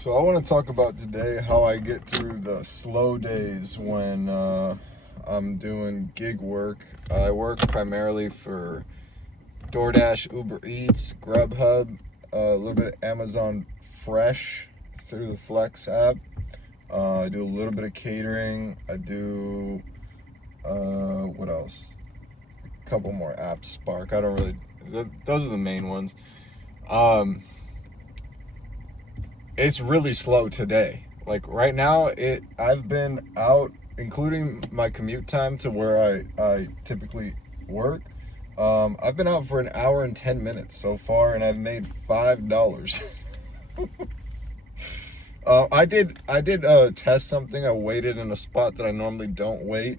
So I want to talk about today how I get through the slow days when I'm doing gig work. I work primarily for DoorDash, Uber Eats, Grubhub, a little bit of Amazon Fresh through the Flex app. I do a little bit of catering. I do, what else? A couple more apps, Spark. I don't really, those are the main ones. It's really slow today. Like right now, I've been out, including my commute time to where I typically work. I've been out for an hour and 10 minutes so far, and I've made $5. I did test something. I waited in a spot that I normally don't wait.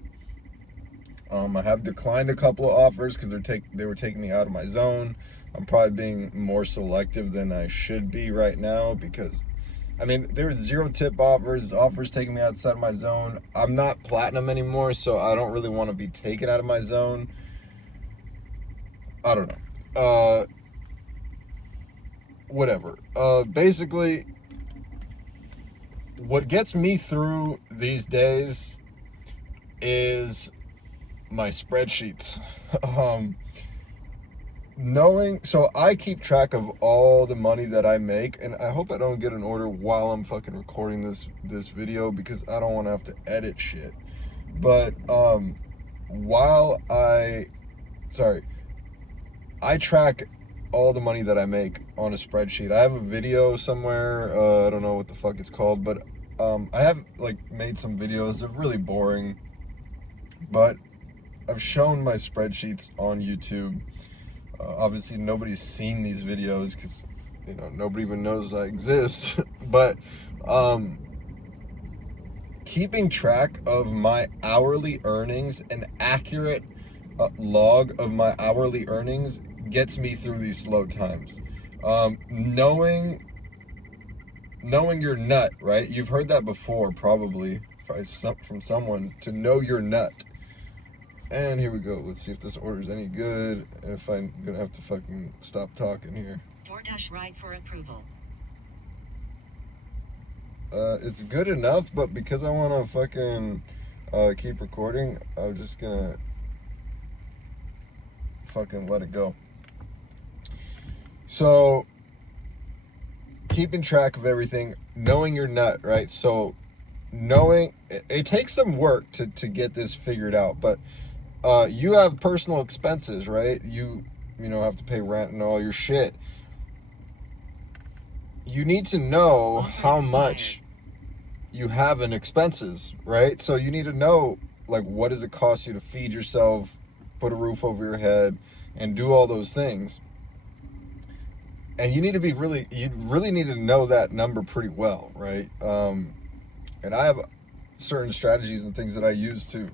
I have declined a couple of offers because they were taking me out of my zone. I'm probably being more selective than I should be right now because, I mean, there were 0 tip offers taking me outside of my zone. I'm not platinum anymore, so I don't really want to be taken out of my zone. I don't know. Whatever. Basically, what gets me through these days is my spreadsheets. So I keep track of all the money that I make, and I hope I don't get an order while I'm fucking recording this video because I don't want to have to edit shit. But I track all the money that I make on a spreadsheet. I have a video somewhere, I don't know what the fuck it's called, but I have made some videos. They're really boring, but I've shown my spreadsheets on YouTube. Obviously nobody's seen these videos because nobody even knows I exist. But keeping track of my hourly earnings, an accurate log of my hourly earnings, gets me through these slow times. Knowing your nut, right? You've heard that before probably from someone, to know your nut. And here we go. Let's see if this order is any good. And if I'm gonna have to fucking stop talking here. DoorDash ride for approval. It's good enough, but because I want to fucking keep recording, I'm just gonna fucking let it go. So, keeping track of everything, knowing your nut, right? So, it takes some work to get this figured out, but you have personal expenses, right? You have to pay rent and all your shit. You need to know how much you have in expenses, right? So you need to know, what does it cost you to feed yourself, put a roof over your head, and do all those things. And you really need to know that number pretty well, right? And I have certain strategies and things that I use to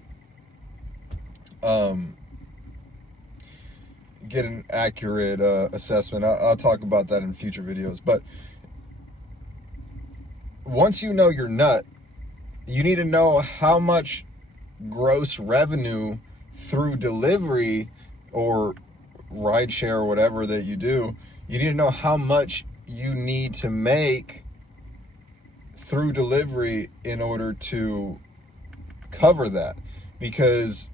get an accurate assessment. I'll talk about that in future videos. But once you know your nut, you need to know how much gross revenue through delivery or rideshare or whatever that you do. You need to know how much you need to make through delivery in order to cover that. Because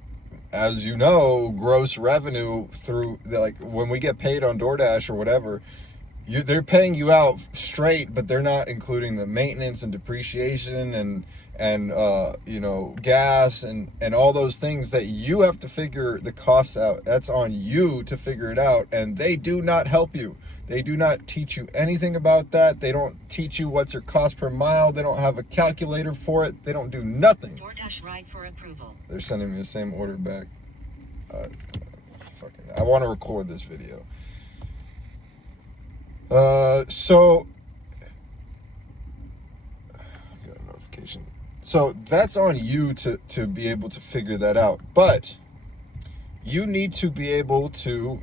as you know, gross revenue through when we get paid on DoorDash or whatever, they're paying you out straight, but they're not including the maintenance and depreciation and gas and all those things that you have to figure the costs out. That's on you to figure it out, and they do not help you. They do not teach you anything about that. They don't teach you what's your cost per mile. They don't have a calculator for it. They don't do nothing. DoorDash ride for approval. They're sending me the same order back. I want to record this video. So I got a notification. So that's on you to be able to figure that out. But you need to be able to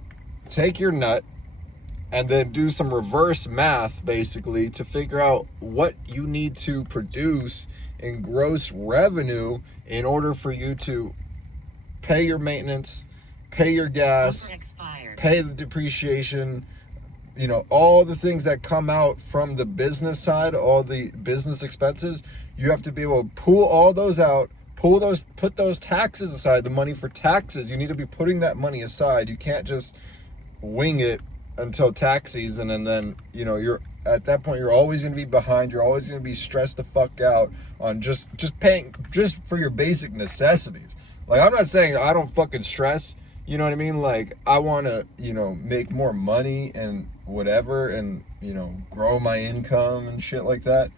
take your nut and then do some reverse math, basically, to figure out what you need to produce in gross revenue in order for you to pay your maintenance, pay your gas, pay the depreciation, you know, all the things that come out from the business side, all the business expenses, you have to be able to pull all those out, put those taxes aside, the money for taxes. You need to be putting that money aside. You can't just wing it until tax season, and then, you know, you're at that point, you're always going to be behind. You're always going to be stressed the fuck out on just paying just for your basic necessities. Like, I'm not saying I don't fucking stress, you know what I mean? Like, I want to, you know, make more money and whatever, and, you know, grow my income and shit like that.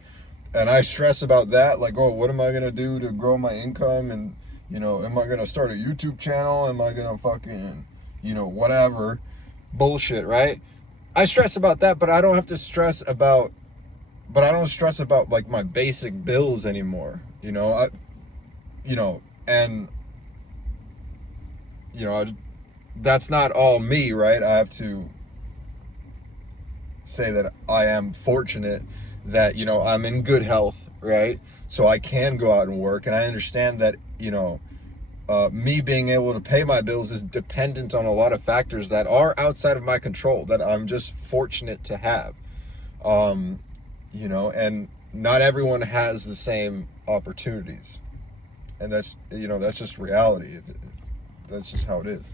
And I stress about that, like, oh, what am I going to do to grow my income? And, you know, am I going to start a YouTube channel? Am I going to fucking, you know, whatever bullshit, right? I stress about that, but I don't have to stress about, like, my basic bills anymore, you know? That's not all me, right? I have to say that I am fortunate that, you know, I'm in good health, right? So I can go out and work, and I understand that, you know, me being able to pay my bills is dependent on a lot of factors that are outside of my control, that I'm just fortunate to have. You know, and not everyone has the same opportunities. And that's, you know, that's just reality. That's just how it is.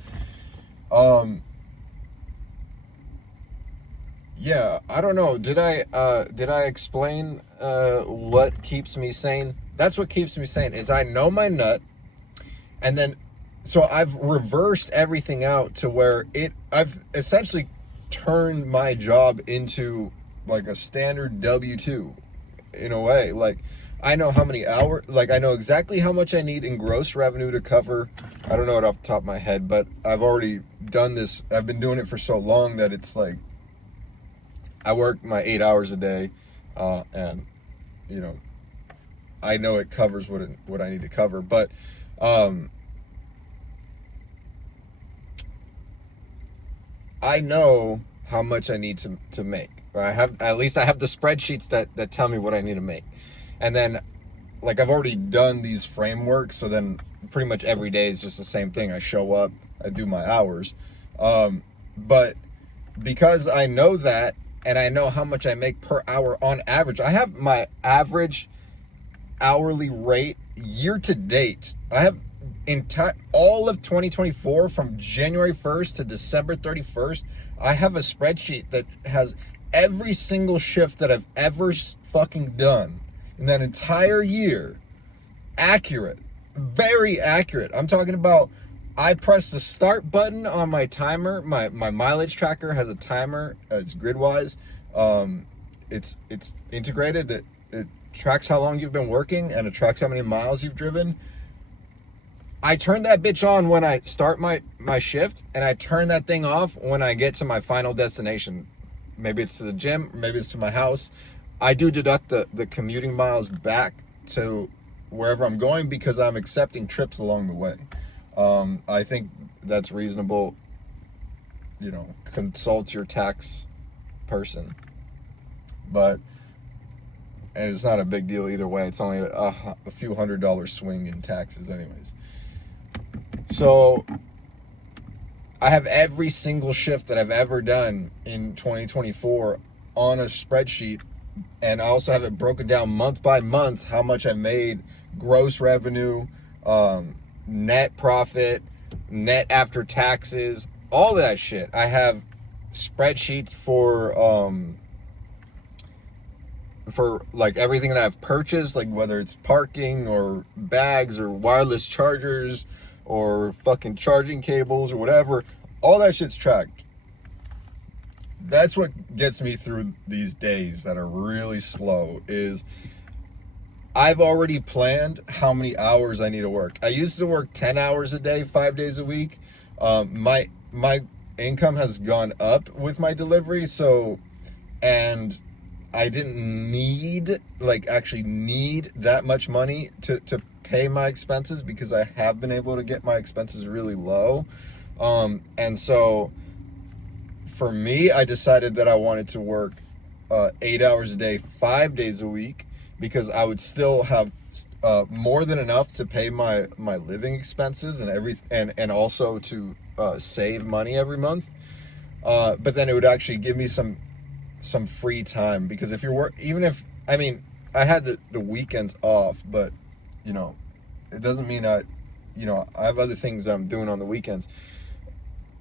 Yeah, I don't know. Did I explain what keeps me sane? That's what keeps me sane, is I know my nut. And then, so I've reversed everything out to where I've essentially turned my job into like a standard W-2 in a way. Like, I know how many hours, like, I know exactly how much I need in gross revenue to cover. I don't know it off the top of my head, but I've already done this. I've been doing it for so long that it's like, I work my 8 hours a day, and, you know, I know it covers what I need to cover. But I know how much I need to make. I have the spreadsheets that tell me what I need to make. And then, like, I've already done these frameworks, so then pretty much every day is just the same thing. I show up, I do my hours. But because I know that, and I know how much I make per hour on average, I have my average hourly rate year to date. I have all of 2024 from January 1st to December 31st. I have a spreadsheet that has every single shift that I've ever fucking done in that entire year. Accurate, very accurate. I'm talking about, I press the start button on my timer. My mileage tracker has a timer. It's grid-wise. It's integrated. That it tracks how long you've been working, and it tracks how many miles you've driven. I turn that bitch on when I start my shift, and I turn that thing off when I get to my final destination. Maybe it's to the gym, maybe it's to my house. I do deduct the commuting miles back to wherever I'm going because I'm accepting trips along the way. I think that's reasonable. You know, consult your tax person. And it's not a big deal either way. It's only a few $100 swing in taxes anyways. So I have every single shift that I've ever done in 2024 on a spreadsheet. And I also have it broken down month by month, how much I made, gross revenue, net profit, net after taxes, all that shit. I have spreadsheets for like everything that I've purchased, like whether it's parking or bags or wireless chargers or fucking charging cables or whatever. All that shit's tracked. That's what gets me through these days that are really slow, is I've already planned how many hours I need to work. I used to work 10 hours a day, 5 days a week. My income has gone up with my delivery, and I didn't need that much money to pay my expenses, because I have been able to get my expenses really low. And so for me, I decided that I wanted to work 8 hours a day, 5 days a week, because I would still have more than enough to pay my living expenses and also to save money every month. But then it would actually give me some free time, because if you're even if, I mean, I had the weekends off, but you know, it doesn't mean I have other things that I'm doing on the weekends.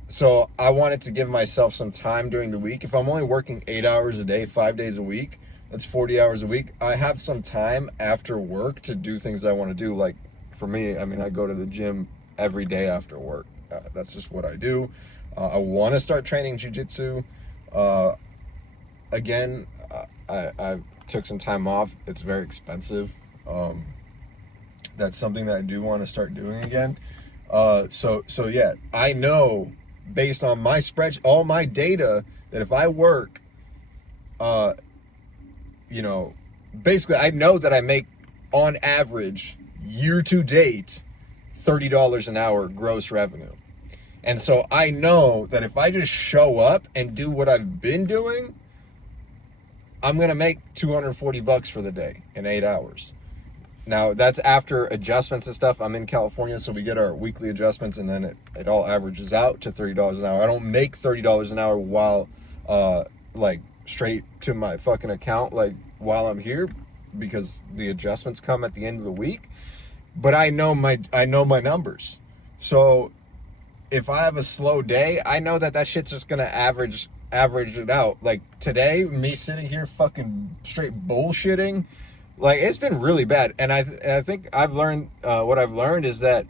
So I wanted to give myself some time during the week. If I'm only working 8 hours a day, 5 days a week, that's 40 hours a week. I have some time after work to do things I want to do. Like for me, I mean, I go to the gym every day after work. That's just what I do. I want to start training jiu-jitsu. Again, I took some time off. It's very expensive. That's something that I do want to start doing again. So yeah, I know based on my spreadsheet, all my data, that if I work, basically I know that I make on average year to date $30 an hour gross revenue. And so I know that if I just show up and do what I've been doing, I'm going to make $240 for the day in 8 hours. Now, that's after adjustments and stuff. I'm in California, so we get our weekly adjustments, and then it all averages out to $30 an hour. I don't make $30 an hour while, straight to my fucking account, while I'm here, because the adjustments come at the end of the week. But I know my numbers. So if I have a slow day, I know that shit's just gonna average it out. Like today, me sitting here fucking straight bullshitting, it's been really bad. And I think I've learned, what I've learned is that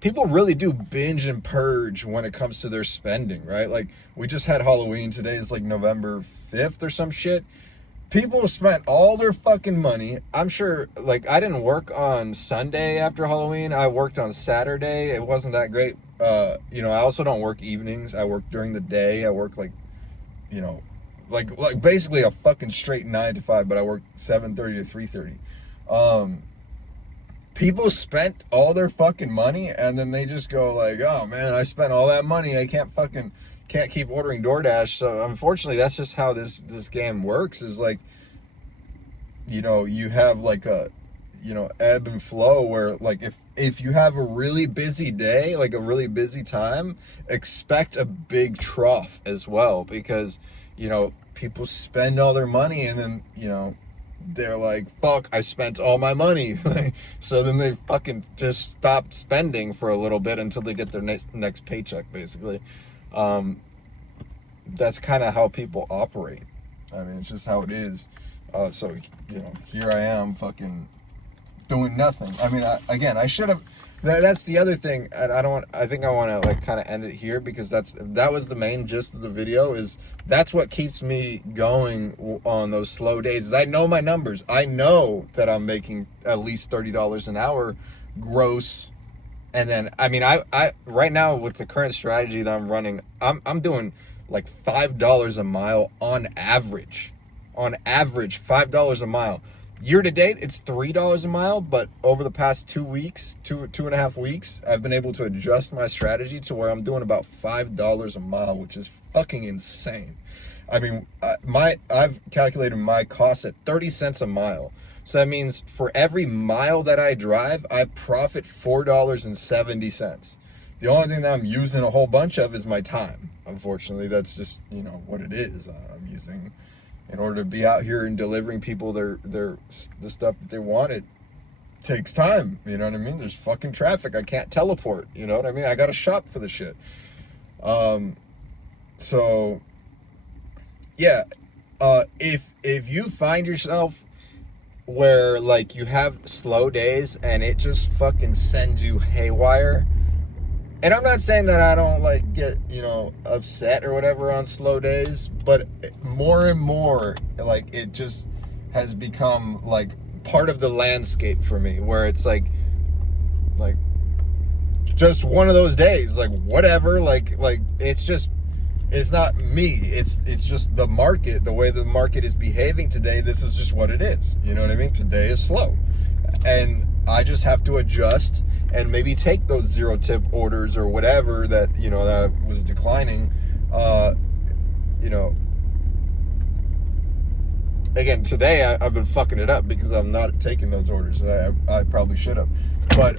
people really do binge and purge when it comes to their spending, right? Like we just had Halloween. Today is November 5th or some shit. People spent all their fucking money. I'm sure, I didn't work on Sunday after Halloween. I worked on Saturday. It wasn't that great. I also don't work evenings. I work during the day. I work basically a fucking straight 9 to 5, but I work 7:30 to 3:30. People spent all their fucking money, and then they just go oh man, I spent all that money. I can't keep ordering DoorDash. So unfortunately, that's just how this game works, is you have a ebb and flow, where if you have a really busy day, a really busy time, expect a big trough as well, because people spend all their money, and then they're like, fuck, I spent all my money. So then they fucking just stop spending for a little bit until they get their next paycheck, basically. That's kind of how people operate. I mean, it's just how it is. So here I am fucking doing nothing. I mean, I should have. That's the other thing. I think I want to kind of end it here, because that was the main gist of the video. Is that's what keeps me going on those slow days. Is I know my numbers. I know that I'm making at least $30 an hour gross. And then I right now, with the current strategy that I'm running, I'm doing $5 a mile on average. On average, $5 a mile. Year to date, it's $3 a mile, but over the past 2 weeks, two and a half weeks, I've been able to adjust my strategy to where I'm doing about $5 a mile, which is fucking insane. I mean, I've calculated my costs at 30 cents a mile. So that means for every mile that I drive, I profit $4.70. The only thing that I'm using a whole bunch of is my time. Unfortunately, that's just, what it is. I'm using, in order to be out here and delivering people the stuff that they want, it takes time. You know what I mean? There's fucking traffic. I can't teleport. You know what I mean? I got to shop for the shit. So yeah, if you find yourself where you have slow days and it just fucking sends you haywire, and I'm not saying that I don't get upset or whatever on slow days, but more and more it just has become part of the landscape for me, where it's just one of those days, whatever, it's not me, it's just the market, the way the market is behaving today. This is just what it is. You know what I mean? Today is slow, and I just have to adjust and maybe take those 0-tip orders or whatever that that was declining. Again, today I've been fucking it up because I'm not taking those orders. I probably should have, but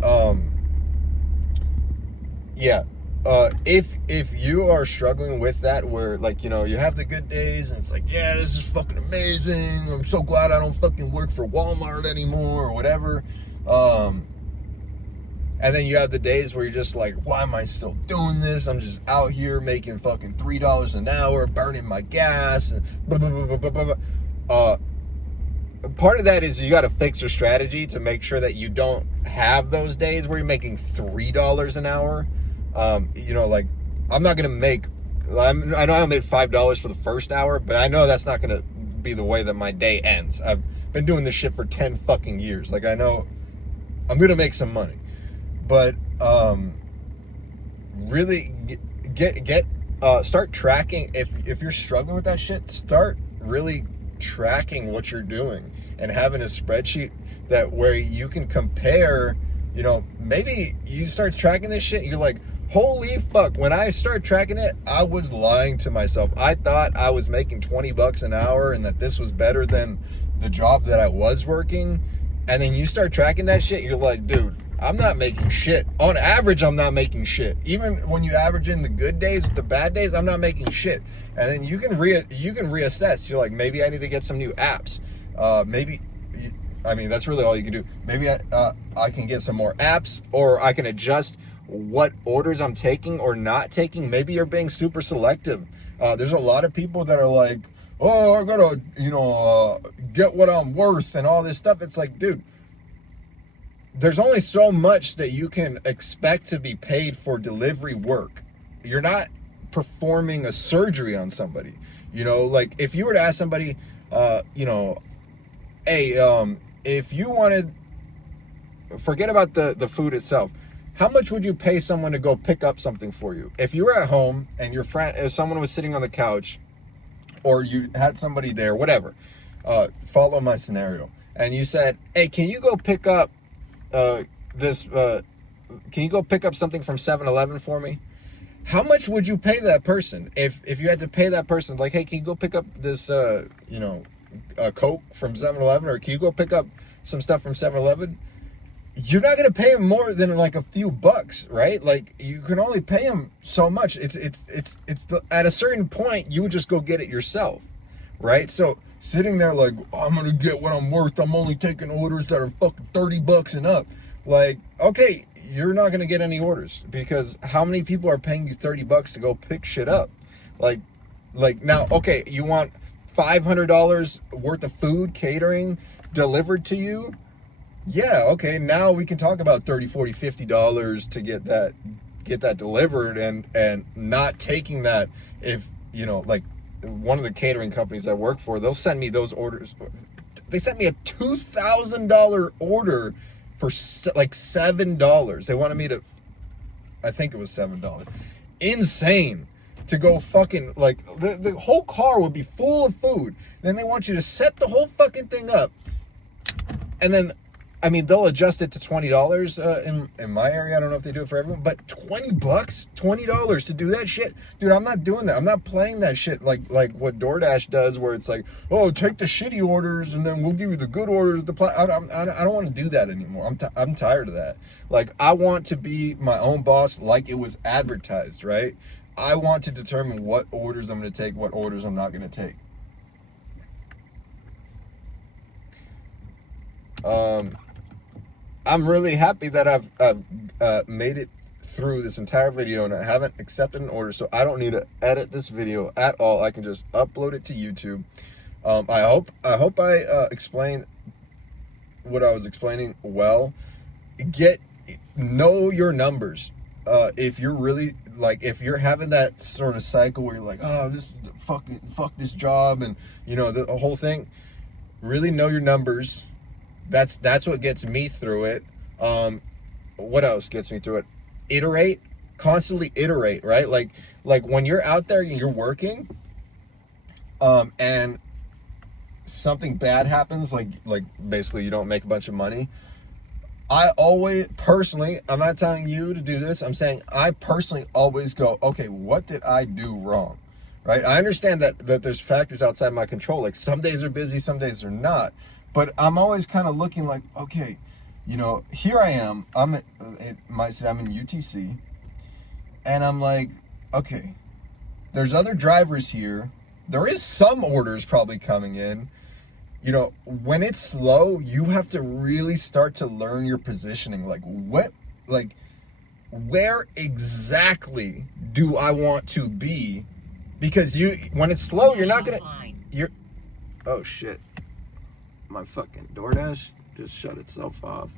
yeah, if you are struggling with that, where like, you know, you have the good days and it's like, yeah, this is fucking amazing, I'm so glad I don't fucking work for Walmart anymore or whatever, and then you have the days where you're just like, why am I still doing this? I'm just out here making fucking $3 an hour, burning my gas, and blah, blah, blah, blah, blah, blah. Part of that is you got to fix your strategy to make sure that you don't have those days where you're making $3 an hour. You know, like, I'm not going to make, I know I don't make $5 for the first hour, but I know that's not going to be the way that my day ends. I've been doing this shit for 10 fucking years. Like, I know I'm going to make some money. But really start tracking. If you're struggling with that shit, start really tracking what you're doing and having a spreadsheet that where you can compare. You know, maybe you start tracking this shit and you're like, holy fuck, when I start tracking it, I was lying to myself. I thought I was making $20 an hour and that this was better than the job that I was working. And then you start tracking that shit, you're like, dude, I'm not making shit. On average, I'm not making shit. Even when you average in the good days with the bad days, I'm not making shit. And then you can reassess. You're like, maybe I need to get some new apps. Maybe, I mean, that's really all you can do. Maybe I can get some more apps, or I can adjust what orders I'm taking or not taking. Maybe you're being super selective. There's a lot of people that are like, oh, I gotta, you know, get what I'm worth and all this stuff. It's like, dude, there's only so much that you can expect to be paid for delivery work. You're not performing a surgery on somebody. You know, like if you were to ask somebody, you know, hey, if you wanted, forget about the food itself, how much would you pay someone to go pick up something for you? If you were at home and your friend, if someone was sitting on the couch, or you had somebody there, whatever, follow my scenario, and you said, hey, can you go pick up can you go pick up something from 7-Eleven for me? How much would you pay that person? If you had to pay that person, like, hey, can you go pick up this, you know, a Coke from 7-Eleven, or can you go pick up some stuff from 7-Eleven? You're not going to pay them more than like a few bucks, right? Like, you can only pay them so much. At a certain point, you would just go get it yourself, right? So sitting there like, oh, I'm going to get what I'm worth, I'm only taking orders that are fucking $30 and up. Like, okay, you're not going to get any orders, because how many people are paying you $30 to go pick shit up? Like now, okay, you want $500 worth of food, catering delivered to you? Yeah, okay, now we can talk about $30, $40, $50 to get that delivered, and not taking that. If, you know, like one of the catering companies I work for, they'll send me those orders. They sent me a $2,000 order for like $7. They wanted me to, I think it was $7. Insane. To go fucking, like, the whole car would be full of food. Then they want you to set the whole fucking thing up. And then, I mean, they'll adjust it to $20 in my area. I don't know if they do it for everyone, but $20 to do that shit, dude. I'm not doing that. I'm not playing that shit like what DoorDash does, where it's like, oh, take the shitty orders and then we'll give you the good orders. I don't want to do that anymore. I'm tired of that. Like, I want to be my own boss, like it was advertised, right? I want to determine what orders I'm going to take, what orders I'm not going to take. I'm really happy that I've made it through this entire video and I haven't accepted an order, so I don't need to edit this video at all. I can just upload it to YouTube. I hope I explained what I was explaining well. Know your numbers. If you're really, like, if you're having that sort of cycle where you're like, oh, this fuck this job, and you know, the whole thing, really know your numbers. That's what gets me through it. What else gets me through it? Constantly iterate, right? Like when you're out there and you're working, and something bad happens, like basically you don't make a bunch of money. I always, personally, I'm not telling you to do this, I'm saying I personally always go, okay, what did I do wrong, right? I understand that there's factors outside my control, like some days are busy, some days are not, but I'm always kind of looking like, okay, you know, here I am, I'm in UTC, And I'm like, okay, there's other drivers here. There is some orders probably coming in. You know, when it's slow, you have to really start to learn your positioning. Where exactly do I want to be? Because when it's slow, you're not gonna, oh shit. My fucking DoorDash just shut itself off.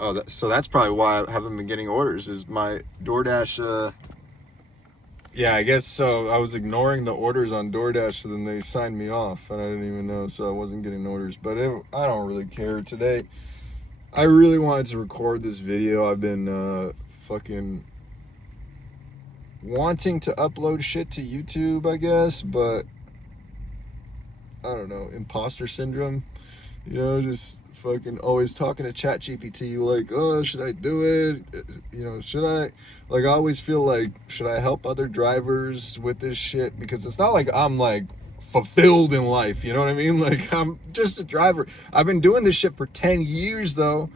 Oh, so that's probably why I haven't been getting orders, is my DoorDash, yeah, I guess so. I was ignoring the orders on DoorDash, so then they signed me off, and I didn't even know, so I wasn't getting orders. But I don't really care. Today, I really wanted to record this video. I've been fucking wanting to upload shit to YouTube, I guess, but I don't know, imposter syndrome, you know, just fucking always talking to ChatGPT like, oh, should I do it? You know, should I? Like, I always feel like, should I help other drivers with this shit? Because it's not like I'm like fulfilled in life, you know what I mean? Like, I'm just a driver. I've been doing this shit for 10 years though.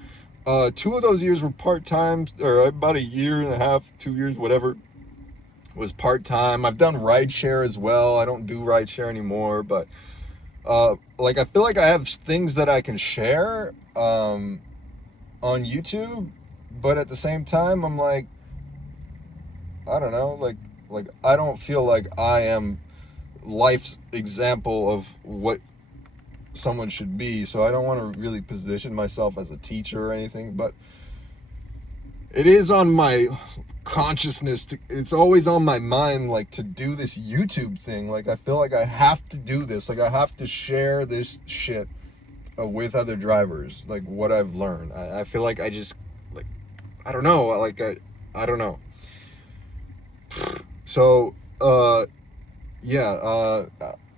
2 of those years were part-time, or about a year and a half, 2 years, whatever, was part-time. I've done rideshare as well. I don't do rideshare anymore, but like, I feel like I have things that I can share on YouTube, but at the same time, I'm like, I don't know, like I don't feel like I am life's example of what someone should be, so I don't want to really position myself as a teacher or anything, but it is on my consciousness it's always on my mind, like, to do this YouTube thing. Like, I feel like I have to do this, like I have to share this shit with other drivers, like what I've learned. I feel like I just, like, I don't know, like I don't know. So yeah,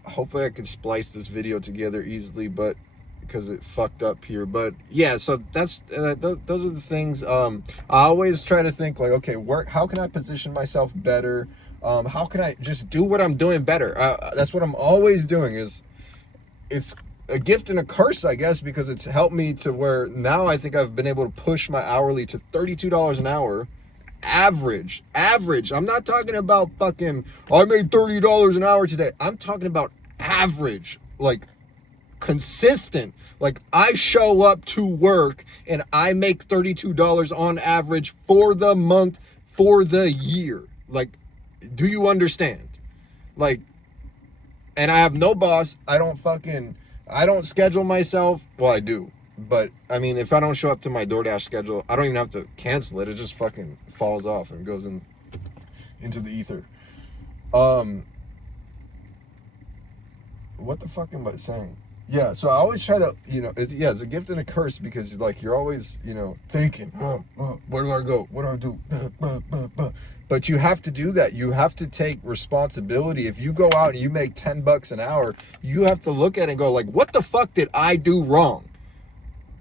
hopefully I can splice this video together easily, but because it fucked up here. But yeah, so that's those are the things. I always try to think like, okay, how can I position myself better? How can I just do what I'm doing better? That's what I'm always doing. It's a gift and a curse, I guess, because it's helped me to where now I think I've been able to push my hourly to $32 an hour. Average. I'm not talking about fucking, I made $30 an hour today. I'm talking about average, like consistent. Like, I show up to work and I make $32 on average for the month, for the year. Like, do you understand? Like, and I have no boss. I don't schedule myself. Well, I do. But, I mean, if I don't show up to my DoorDash schedule, I don't even have to cancel it. It just fucking falls off and goes into the ether. What the fuck am I saying? Yeah, so I always try to, you know, it's a gift and a curse, because, like, you're always, you know, thinking, where do I go? What do I do? But you have to do that. You have to take responsibility. If you go out and you make $10 an hour, you have to look at it and go, like, what the fuck did I do wrong?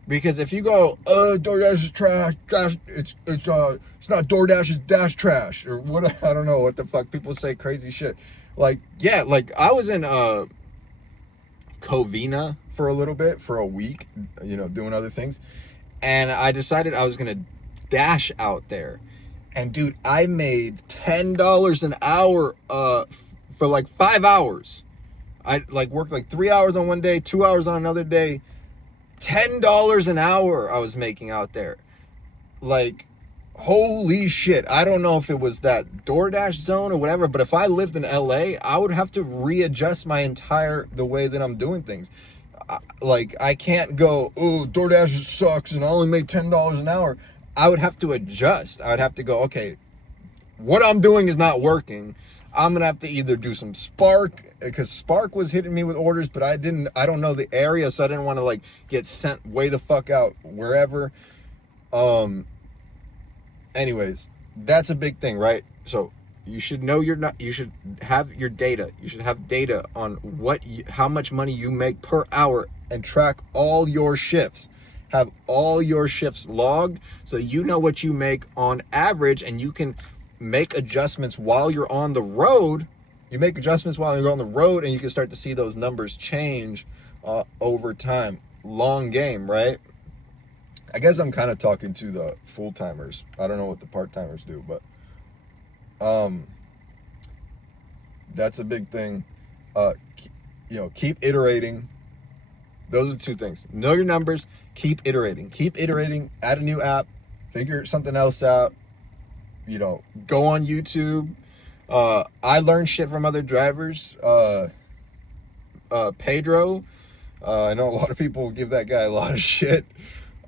Because if you go, DoorDash is trash, it's not DoorDash, it's Dash trash, or what, I don't know what the fuck, people say crazy shit. Like, yeah, like, I was in Covina for a little bit, for a week, you know, doing other things, and I decided I was gonna dash out there, and dude, I made $10 an hour for like 5 hours. I like worked like 3 hours on one day, 2 hours on another day. $10 an hour I was making out there. Like, holy shit. I don't know if it was that DoorDash zone or whatever, but if I lived in LA, I would have to readjust the way that I'm doing things. Like, I can't go, oh, DoorDash sucks and I only make $10 an hour. I would have to adjust. I would have to go, okay, what I'm doing is not working. I'm gonna have to either do some Spark, because Spark was hitting me with orders, but I don't know the area, so I didn't want to like get sent way the fuck out wherever. Anyways, that's a big thing, right? So you should know you should have your data. You should have data on how much money you make per hour, and track all your shifts. Have all your shifts logged so you know what you make on average, and you can make adjustments while you're on the road you make adjustments while you're on the road, and you can start to see those numbers change over time. Long game, right? I guess I'm kind of talking to the full-timers. I don't know what the part-timers do, but that's a big thing. Keep iterating. Those are two things. Know your numbers, keep iterating. Keep iterating, add a new app, figure something else out. Go on YouTube. I learned shit from other drivers. Pedro, I know a lot of people give that guy a lot of shit.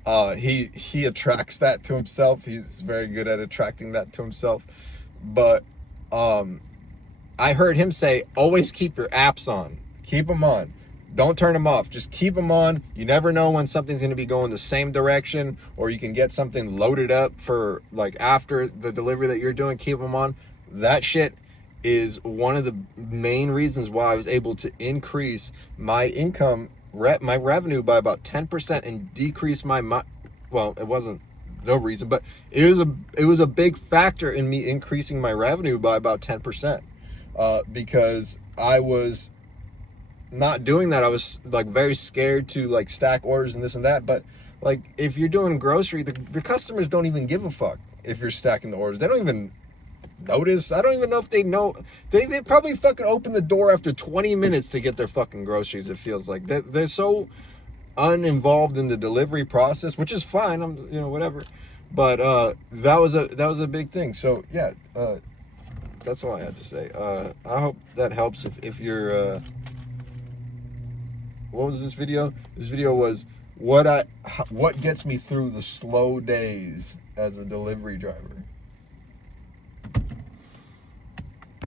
He attracts that to himself. He's very good at attracting that to himself. But I heard him say, always keep your apps on. Keep them on. Don't turn them off. Just keep them on. You never know when something's going to be going the same direction, or you can get something loaded up for like after the delivery that you're doing. Keep them on. That shit is one of the main reasons why I was able to increase my income, my revenue by about 10% and decrease well, it wasn't the reason, but it was a big factor in me increasing my revenue by about 10%, because I was not doing that. I was like very scared to like stack orders and this and that. But like if you're doing grocery, the customers don't even give a fuck if you're stacking the orders. They don't even notice. I don't even know if they know. They probably fucking open the door after 20 minutes to get their fucking groceries. It feels like they're so uninvolved in the delivery process, which is fine. I'm whatever. But that was a big thing. So yeah, that's all I had to say. I hope that helps. If you're what was this video? This video was what gets me through the slow days as a delivery driver.